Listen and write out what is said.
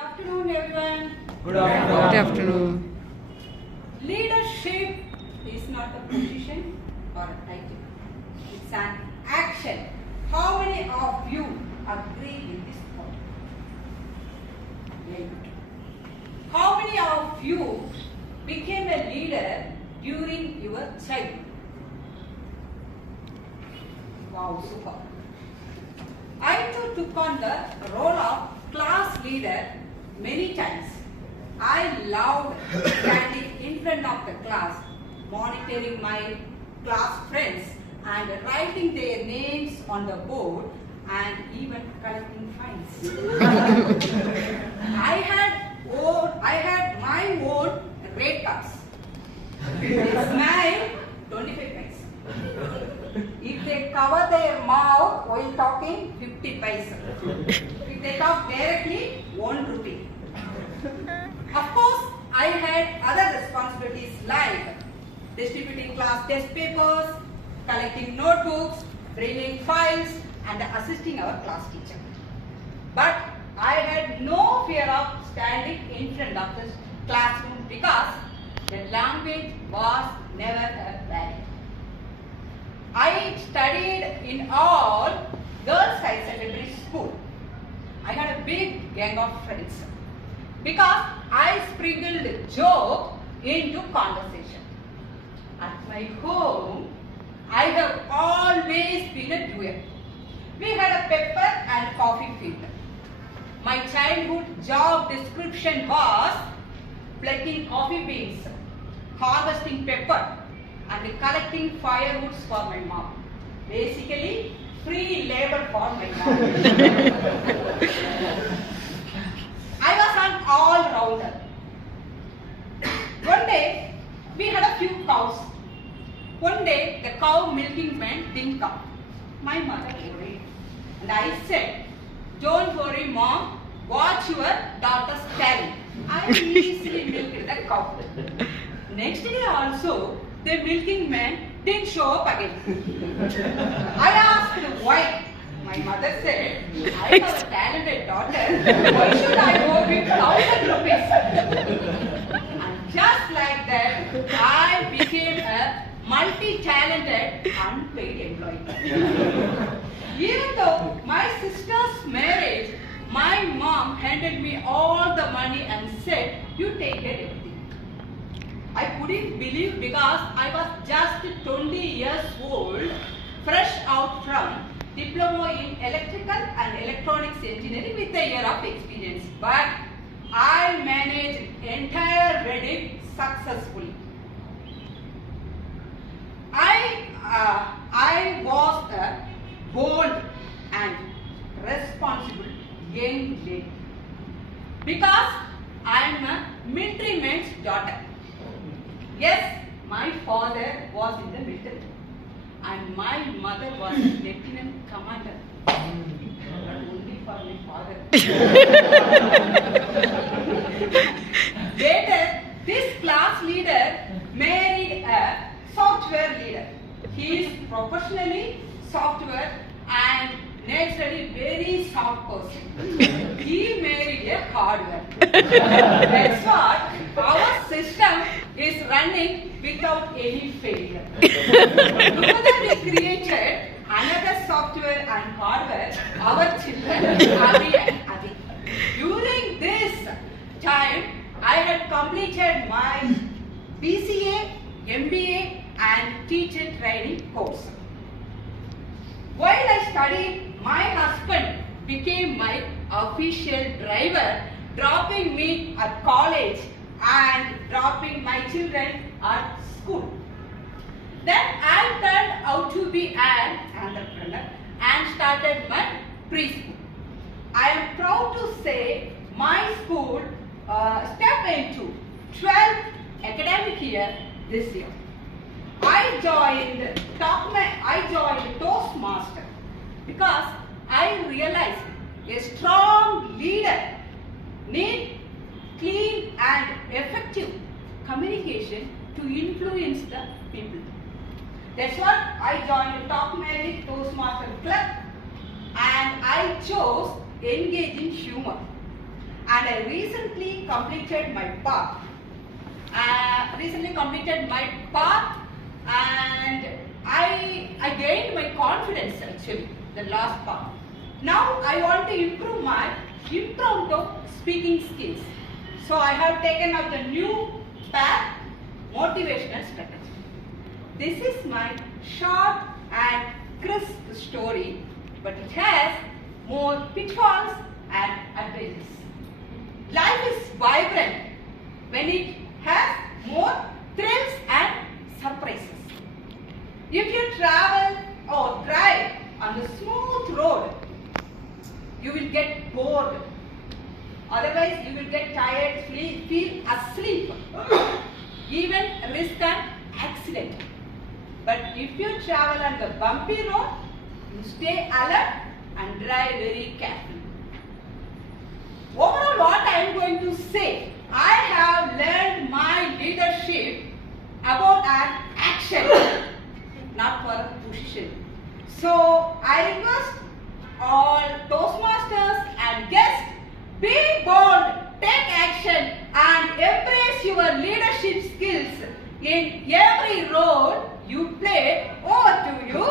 afternoon, everyone. Good afternoon. Good afternoon. Leadership is not a position or a title. It's an action. How many of you agree with this point? Very good. How many of you became a leader during your childhood? Wow, super. I too took on the role of class leader many times. I loved standing in front of the class, monitoring my class friends and writing their names on the board and even collecting fines. I had my own rate cards. Smile, 25 paise. If they cover their mouth while talking, 50 paise. If they talk directly, 1 rupee. Of course, I had other responsibilities like distributing class test papers, collecting notebooks, bringing files, and assisting our class teacher. But I had no fear of standing in front of the classroom because the language was never a barrier. I studied in all girls' high secondary school. I had a big gang of friends because I sprinkled joke into conversation. At my home, I have always been a doer. We had a pepper and coffee field. My childhood job description was plucking coffee beans, harvesting pepper, and collecting firewoods for my mom. Basically, free labor for my mom. I was an all-rounder. One day, we had a few cows. One day, the cow milking man didn't come. My mother worried. And I said, "Don't worry, Mom. Watch your daughter's talent." I easily milked the cow. Next day also, the milking man didn't show up again. I asked why. My mother said, "I have a talented daughter. Why should I owe him 1,000 rupees?" And just like that, I became a multi-talented, unpaid employee. Even though my sister's marriage, my mom handed me all the money and said, "You take care of everything." I couldn't believe because I was just 20 years old, fresh out from diploma in electrical and electronics engineering with a year of experience. But I managed entire wedding successfully. I was a bold and responsible young lady because I am a military man's daughter. Yes, my father was in the military and my mother was a lieutenant commander. But only for my father. Later, this class leader married a software leader. He is professionally software and naturally very soft person. He married a hardware. That's what our system is running without any failure. Together we created another software and hardware, our children, Abi and Adi. During this time, I had completed my BCA, MBA and teacher training course. While I studied, my husband became my official driver, dropping me at college and dropping my children at school. Then I turned out to be an entrepreneur and started my preschool. I am proud to say my school stepped into 12th academic year this year. I joined Toastmaster because I realized a strong leader needs clean and effective communication to influence the people. That's what I joined the Top Magic Toastmaster Club and I chose engaging humor. and I recently completed my path. And I gained my confidence actually, the last part. Now I want to improve my impromptu speaking skills. So I have taken up the new path, motivational strategy. This is my short and crisp story, but it has more pitfalls and advantages. Life is vibrant when it has more thrills and surprises. If you travel or drive on the smooth road, you will get bored. Otherwise, you will get tired, feel asleep, even risk an accident. But if you travel on the bumpy road, you stay alert and drive very carefully. Overall, what I am going to say, I have learned my leadership about an action, not for a position. So I request all Toastmasters and guests, be bold, take action and embrace your leadership skills in every role you play. Over to you.